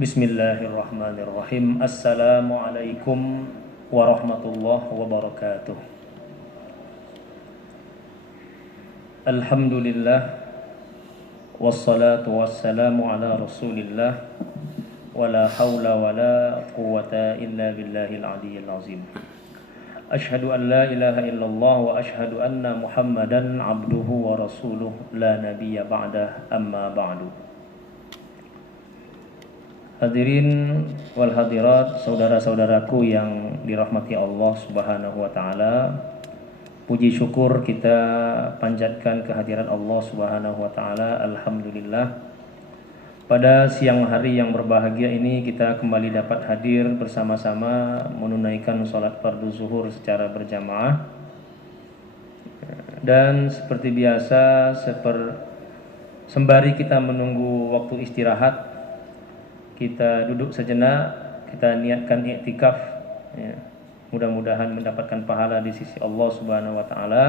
Bismillahirrahmanirrahim. Assalamualaikum warahmatullahi wabarakatuh. Alhamdulillah, wassalatu wassalamu ala rasulillah, wala hawla wala quwwata illa billahil aliyyil azim. Ashhadu an la ilaha illallah wa ashhadu anna Muhammadan abduhu wa rasuluh, la nabiyya ba'dah, amma ba'du. Hadirin wal hadirat, saudara-saudaraku yang dirahmati Allah Subhanahu wa taala. Puji syukur kita panjatkan kehadirat Allah Subhanahu wa taala. Alhamdulillah. Pada siang hari yang berbahagia ini kita kembali dapat hadir bersama-sama menunaikan salat fardu zuhur secara berjamaah. Dan seperti biasa, sembari kita menunggu waktu istirahat, kita duduk sejenak, kita niatkan i'tikaf, ya. Mudah-mudahan mendapatkan pahala di sisi Allah Subhanahu wa taala,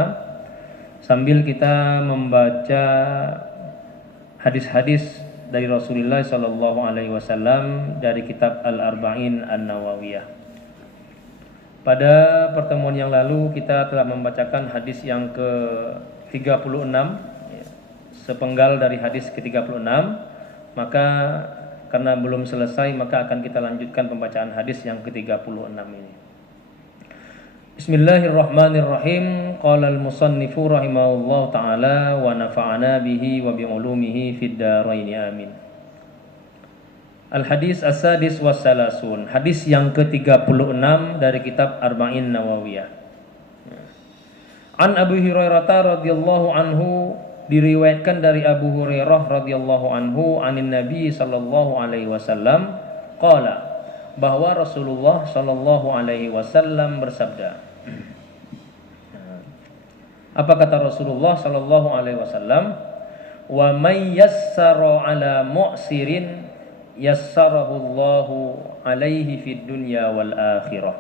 sambil kita membaca hadis-hadis dari Rasulullah sallallahu alaihi wasallam dari kitab Al-Arba'in An-Nawawiyah. Pada pertemuan yang lalu kita telah membacakan hadis yang ke-36, ya, sepenggal dari hadis ke-36, maka karena belum selesai maka akan kita lanjutkan pembacaan hadis yang ke-36 ini. Bismillahirrahmanirrahim. Qala al-musannifu rahimahullahu taala wa nafa'ana bihi wa bi ulumihi fid dharain amin. Al-hadis as-sadis was-salasun. Hadis yang ke-36 dari kitab Arba'in Nawawiyah. An Abu Hurairah radhiyallahu anhu, diriwayatkan dari Abu Hurairah radhiyallahu anhu anin Nabi sallallahu alaihi wasallam qala, bahwa Rasulullah sallallahu alaihi wasallam bersabda. Apa kata Rasulullah sallallahu alaihi wasallam? Wa may yassara ala mu'sirin yassarahu Allahu alaihi fid dunya wal akhirah.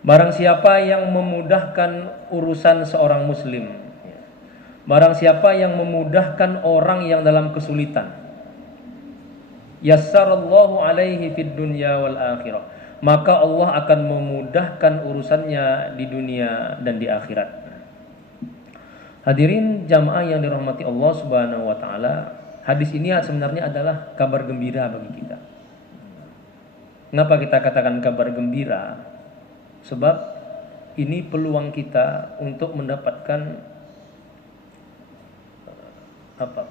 Barang siapa yang memudahkan urusan seorang muslim, barang siapa yang memudahkan orang yang dalam kesulitan, yassarallahu alaihi fid dunya wal akhirah, maka Allah akan memudahkan urusannya di dunia dan di akhirat. Hadirin jamaah yang dirahmati Allah Subhanahu wa taala, hadis ini sebenarnya adalah kabar gembira bagi kita. Kenapa kita katakan kabar gembira? Sebab ini peluang kita untuk mendapatkan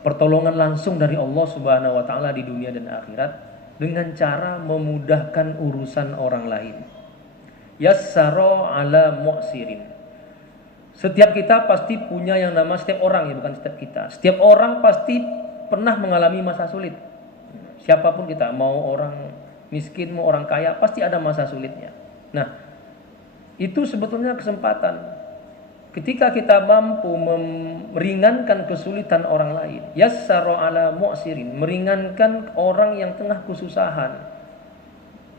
pertolongan langsung dari Allah Subhanahu wa taala di dunia dan akhirat dengan cara memudahkan urusan orang lain. Yassara ala mu'sirin. Setiap kita pasti punya yang nama, setiap orang, ya bukan setiap kita. Setiap orang pasti pernah mengalami masa sulit. Siapapun kita, mau orang miskin, mau orang kaya, pasti ada masa sulitnya. Nah, itu sebetulnya kesempatan. Ketika kita mampu meringankan kesulitan orang lain, yassara ala mu'sirin, meringankan orang yang tengah kesusahan,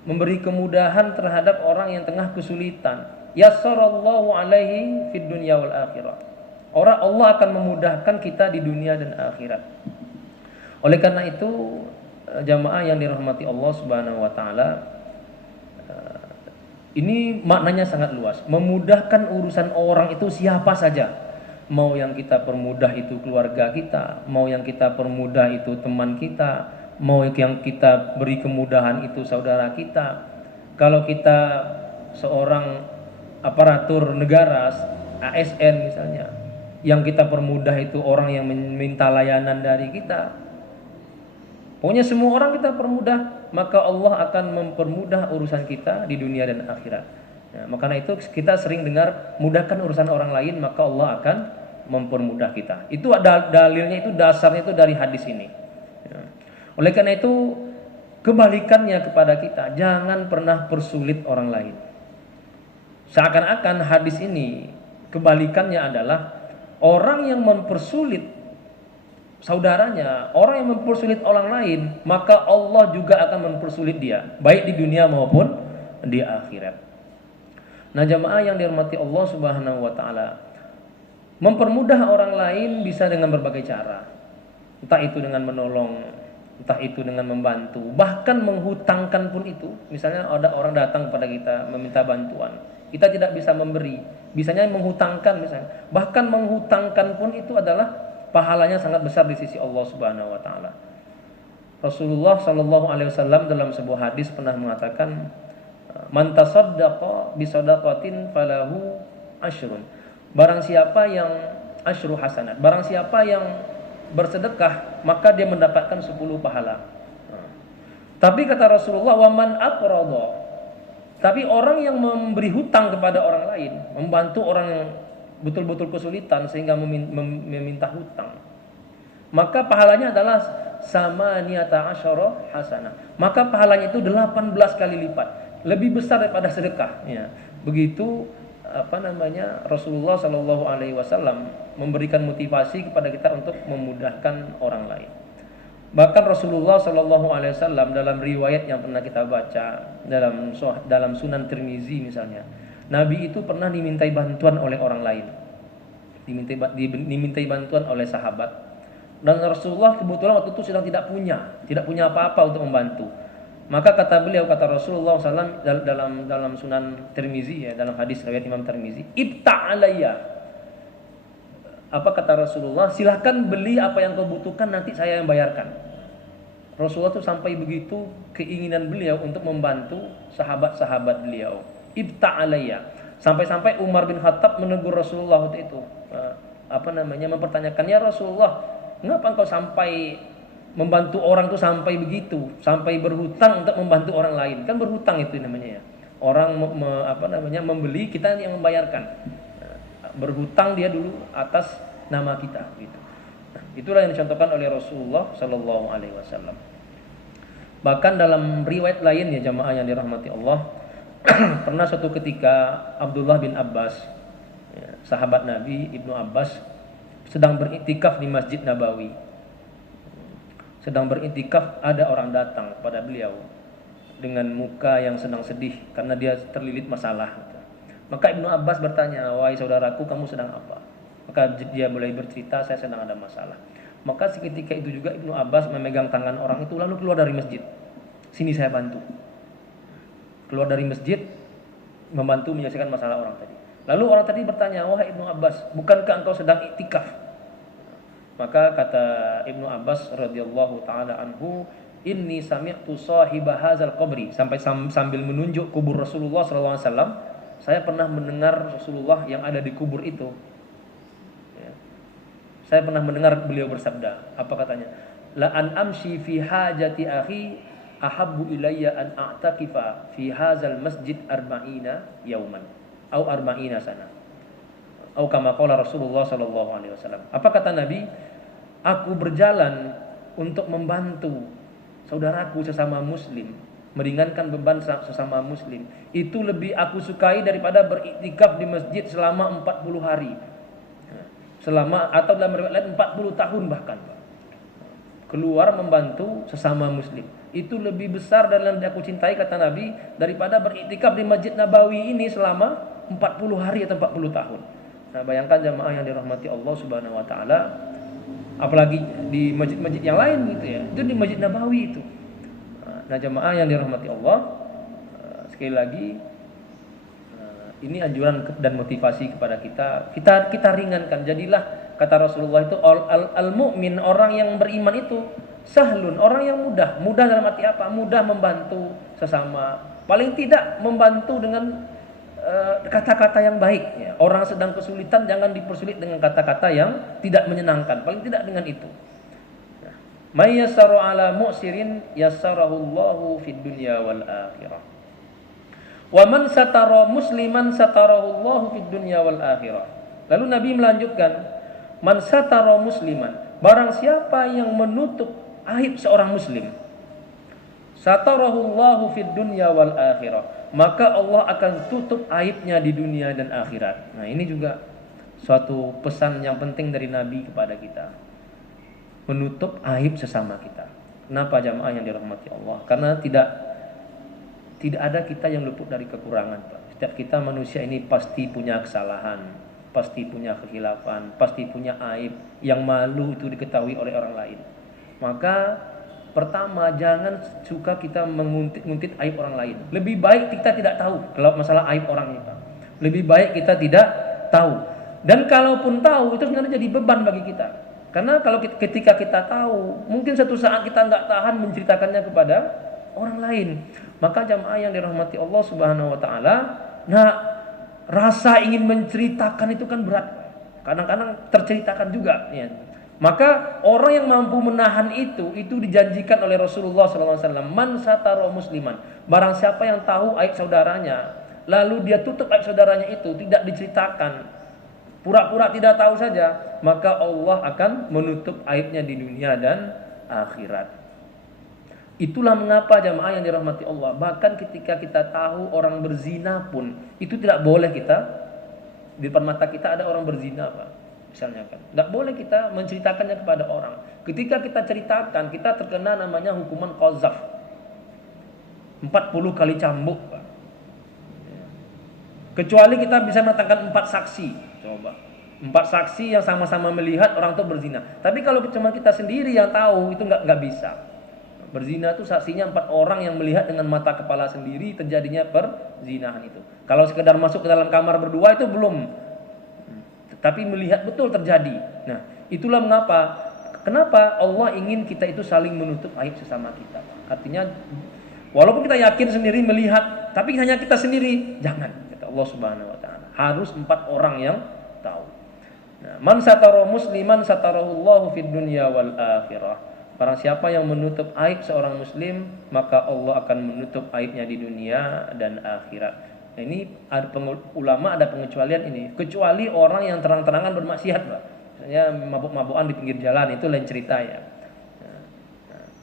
memberi kemudahan terhadap orang yang tengah kesulitan, yassarallahu alaihi fid dunya wal akhirah. Allah akan memudahkan kita di dunia dan akhirat. Oleh karena itu, jamaah yang dirahmati Allah Subhanahu wa taala, ini maknanya sangat luas. Memudahkan urusan orang itu siapa saja. Mau yang kita permudah itu keluarga kita, mau yang kita permudah itu teman kita, mau yang kita beri kemudahan itu saudara kita. Kalau kita seorang aparatur negara, ASN misalnya, yang kita permudah itu orang yang meminta layanan dari kita. Pokoknya semua orang kita permudah, maka Allah akan mempermudah urusan kita di dunia dan akhirat. Nah, makanya itu kita sering dengar mudahkan urusan orang lain, maka Allah akan mempermudah kita. Itu ada dalilnya, itu dasarnya itu dari hadis ini. Ya. Oleh karena itu kebalikannya kepada kita, jangan pernah persulit orang lain. Seakan-akan hadis ini kebalikannya adalah orang yang mempersulit saudaranya, orang yang mempersulit orang lain, maka Allah juga akan mempersulit dia, baik di dunia maupun di akhirat. Nah, jamaah yang dirahmati Allah Subhanahu wa taala, mempermudah orang lain bisa dengan berbagai cara. Entah itu dengan menolong entah itu dengan membantu, bahkan menghutangkan pun itu. Misalnya ada orang datang kepada kita meminta bantuan, kita tidak bisa memberi, bisanya menghutangkan misalnya. Bahkan menghutangkan pun itu adalah pahalanya sangat besar di sisi Allah Subhanahu wa taala. Rasulullah Shallallahu alaihi wasallam dalam sebuah hadis pernah mengatakan, "Man tasaddaqa bi shadaqatin falahu asyrun." Barang siapa yang asyru hasanat, barang siapa yang bersedekah maka dia mendapatkan 10 pahala. Tapi kata Rasulullah, waman aqrada, tapi orang yang memberi hutang kepada orang lain, membantu orang yang betul-betul kesulitan sehingga meminta hutang, maka pahalanya adalah sama niata asyara hasanah. Maka pahalanya itu 18 kali lipat, lebih besar daripada sedekah. Ya. Begitu Rasulullah Shallallahu Alaihi Wasallam memberikan motivasi kepada kita untuk memudahkan orang lain. Bahkan Rasulullah Shallallahu Alaihi Wasallam dalam riwayat yang pernah kita baca dalam Sunan Tirmizi misalnya, Nabi itu pernah dimintai bantuan oleh orang lain, dimintai bantuan oleh sahabat, dan Rasulullah kebetulan waktu itu sedang tidak punya apa-apa untuk membantu. Maka kata Rasulullah SAW dalam Sunan Tirmizi, ya, dalam hadis riwayat Imam Tirmizi, ibta' alayya. Apa kata Rasulullah? Silahkan beli apa yang kau butuhkan, nanti saya yang bayarkan. Rasulullah itu sampai begitu keinginan beliau untuk membantu sahabat-sahabat beliau. Ibta' alayya. Sampai-sampai Umar bin Khattab menegur Rasulullah waktu itu. Mempertanyakan, ya Rasulullah, mengapa engkau sampai membantu orang itu sampai begitu, sampai berhutang untuk membantu orang lain? Kan berhutang itu namanya, ya. Orang membeli, kita yang membayarkan. Berhutang dia dulu atas nama kita gitu. Nah, itulah yang dicontohkan oleh Rasulullah Shallallahu alaihi wasallam. Bahkan dalam riwayat lain, ya jamaah yang dirahmati Allah, pernah suatu ketika Abdullah bin Abbas, ya, sahabat Nabi, Ibnu Abbas, sedang beriktikaf di Masjid Nabawi. Sedang beriktikaf, ada orang datang pada beliau dengan muka yang sedang sedih karena dia terlilit masalah. Maka Ibnu Abbas bertanya, wahai saudaraku, kamu sedang apa? Maka dia mulai bercerita, saya sedang ada masalah. Maka seketika itu juga Ibnu Abbas memegang tangan orang itu lalu keluar dari masjid. Sini saya bantu. Keluar dari masjid, membantu menyelesaikan masalah orang tadi. Lalu orang tadi bertanya, wahai Ibnu Abbas, bukankah engkau sedang iktikaf? Maka kata Ibnu Abbas radhiyallahu taala anhu, inni sami'tu sahiba hadzal qabri, sambil menunjuk kubur Rasulullah sallallahu alaihi wasallam, saya pernah mendengar Rasulullah yang ada di kubur itu. Ya. Saya pernah mendengar beliau bersabda, apa katanya? La an amshi fi hajati akhi ahabbu ilayya an a'takifa fi hadzal masjid arba'ina yauman au arba'ina sana. Atau kama qala Rasulullah sallallahu alaihi wasallam. Apa kata Nabi? Aku berjalan untuk membantu saudaraku sesama muslim, meringankan beban sesama muslim. Itu lebih aku sukai daripada beriktikaf di masjid selama 40 hari. Atau dalam riwayat lain 40 tahun bahkan. Keluar membantu sesama muslim. Itu lebih besar dan lebih aku cintai, kata Nabi, daripada beriktikaf di Masjid Nabawi ini selama 40 hari atau 40 tahun. Nah, bayangkan jamaah yang dirahmati Allah Subhanahu wa taala, apalagi di masjid-masjid yang lain gitu ya. Itu di Masjid Nabawi itu. Nah, jamaah yang dirahmati Allah, sekali lagi ini anjuran dan motivasi kepada kita. Kita ringankan. Jadilah, kata Rasulullah itu, al-mu'min, orang yang beriman itu sahlun, orang yang mudah. Mudah dalam arti apa? Mudah membantu sesama. Paling tidak membantu dengan kata-kata yang baik, ya. Orang sedang kesulitan jangan dipersulit dengan kata-kata yang tidak menyenangkan, paling tidak dengan itu. May yassaru ala mu'sirin yassarahullahu fid dunya wal akhirah. Wa man satara musliman satarahullahu fid dunya wal akhirah. Lalu Nabi melanjutkan, man satara musliman, barang siapa yang menutup aib seorang muslim, satarahullahu fid dunya wal akhirah, maka Allah akan tutup aibnya di dunia dan akhirat. Nah, ini juga suatu pesan yang penting dari Nabi kepada kita. Menutup aib sesama kita. Kenapa jamaah yang dirahmati Allah? Karena tidak ada kita yang luput dari kekurangan, Pak. Setiap kita manusia ini pasti punya kesalahan, pasti punya kekhilafan, pasti punya aib yang malu itu diketahui oleh orang lain. Maka Pertama, jangan suka kita menguntit aib orang lain. Lebih baik kita tidak tahu kalau masalah aib orang kita. Lebih baik kita tidak tahu. Dan kalaupun tahu, itu sebenarnya jadi beban bagi kita. Karena kalau ketika kita tahu, mungkin satu saat kita nggak tahan menceritakannya kepada orang lain. Maka jamaah yang dirahmati Allah Subhanahu wa taala, nah rasa ingin menceritakan itu kan berat. Kadang-kadang terceritakan juga ya. Maka orang yang mampu menahan itu dijanjikan oleh Rasulullah SAW. Man satara musliman, barang siapa yang tahu aib saudaranya, lalu dia tutup aib saudaranya itu, tidak diceritakan, pura-pura tidak tahu saja, maka Allah akan menutup aibnya di dunia dan akhirat. Itulah mengapa jamaah yang dirahmati Allah, bahkan ketika kita tahu orang berzina pun, itu tidak boleh kita, di depan mata kita ada orang berzina, Pak. Misalnya kan, tidak boleh kita menceritakannya kepada orang. Ketika kita ceritakan, kita terkena namanya hukuman qazaf, 40 kali cambuk, Pak. Kecuali kita bisa mendatangkan 4 saksi. Coba 4 saksi yang sama-sama melihat orang itu berzina. Tapi kalau cuma kita sendiri yang tahu, itu nggak bisa. Berzina itu saksinya 4 orang yang melihat dengan mata kepala sendiri terjadinya perzinahan itu. Kalau sekedar masuk ke dalam kamar berdua itu belum. Tapi melihat betul terjadi. Nah, itulah kenapa Allah ingin kita itu saling menutup aib sesama kita. Artinya, walaupun kita yakin sendiri melihat, tapi hanya kita sendiri, jangan. Kata Allah Subhanahu Wa Taala. Harus 4 orang yang tahu. Nah, man satara musliman satarahullahu fid dunya wal akhirah. Barang siapa yang menutup aib seorang muslim, maka Allah akan menutup aibnya di dunia dan akhirat. Nah, ini ada ulama ada pengecualian ini. Kecuali orang yang terang-terangan bermaksiat, Pak. Misalnya mabuk-mabukan di pinggir jalan, itu lain cerita ya.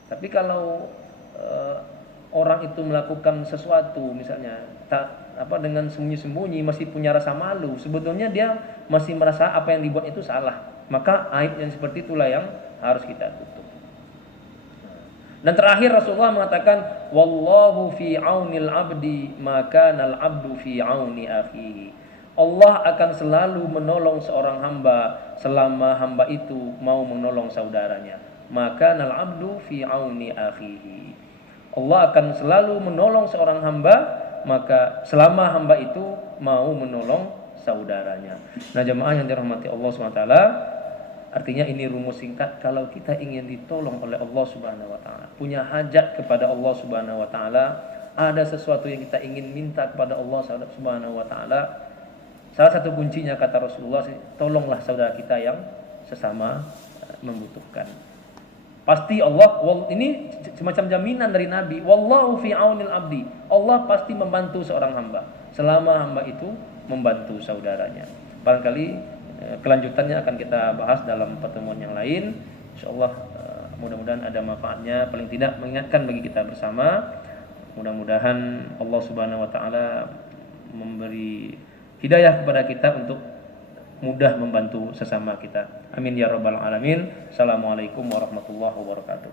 Tapi kalau orang itu melakukan sesuatu, misalnya dengan sembunyi-sembunyi, masih punya rasa malu, sebetulnya dia masih merasa apa yang dibuat itu salah. Maka aib yang seperti itulah yang harus kita tutup. Dan terakhir Rasulullah mengatakan, wallahu fi aunil abdi maka nal abdu fi auni akhihi. Allah akan selalu menolong seorang hamba selama hamba itu mau menolong saudaranya. Maka nal abdu fi auni akhihi. Allah akan selalu menolong seorang hamba maka selama hamba itu mau menolong saudaranya. Nah, jemaah yang dirahmati Allah SWT, artinya ini rumus singkat, kalau kita ingin ditolong oleh Allah Subhanahu wa taala, punya hajat kepada Allah Subhanahu wa taala, ada sesuatu yang kita ingin minta kepada Allah Subhanahu wa taala, salah satu kuncinya kata Rasulullah, tolonglah saudara kita yang sesama membutuhkan. Pasti Allah, ini semacam jaminan dari Nabi, wallahu fi aunil abdi. Allah pasti membantu seorang hamba selama hamba itu membantu saudaranya. Barangkali kelanjutannya akan kita bahas dalam pertemuan yang lain. Insyaallah mudah-mudahan ada manfaatnya, paling tidak mengingatkan bagi kita bersama. Mudah-mudahan Allah Subhanahu wa taala memberi hidayah kepada kita untuk mudah membantu sesama kita. Amin ya rabbal alamin. Assalamualaikum warahmatullahi wabarakatuh.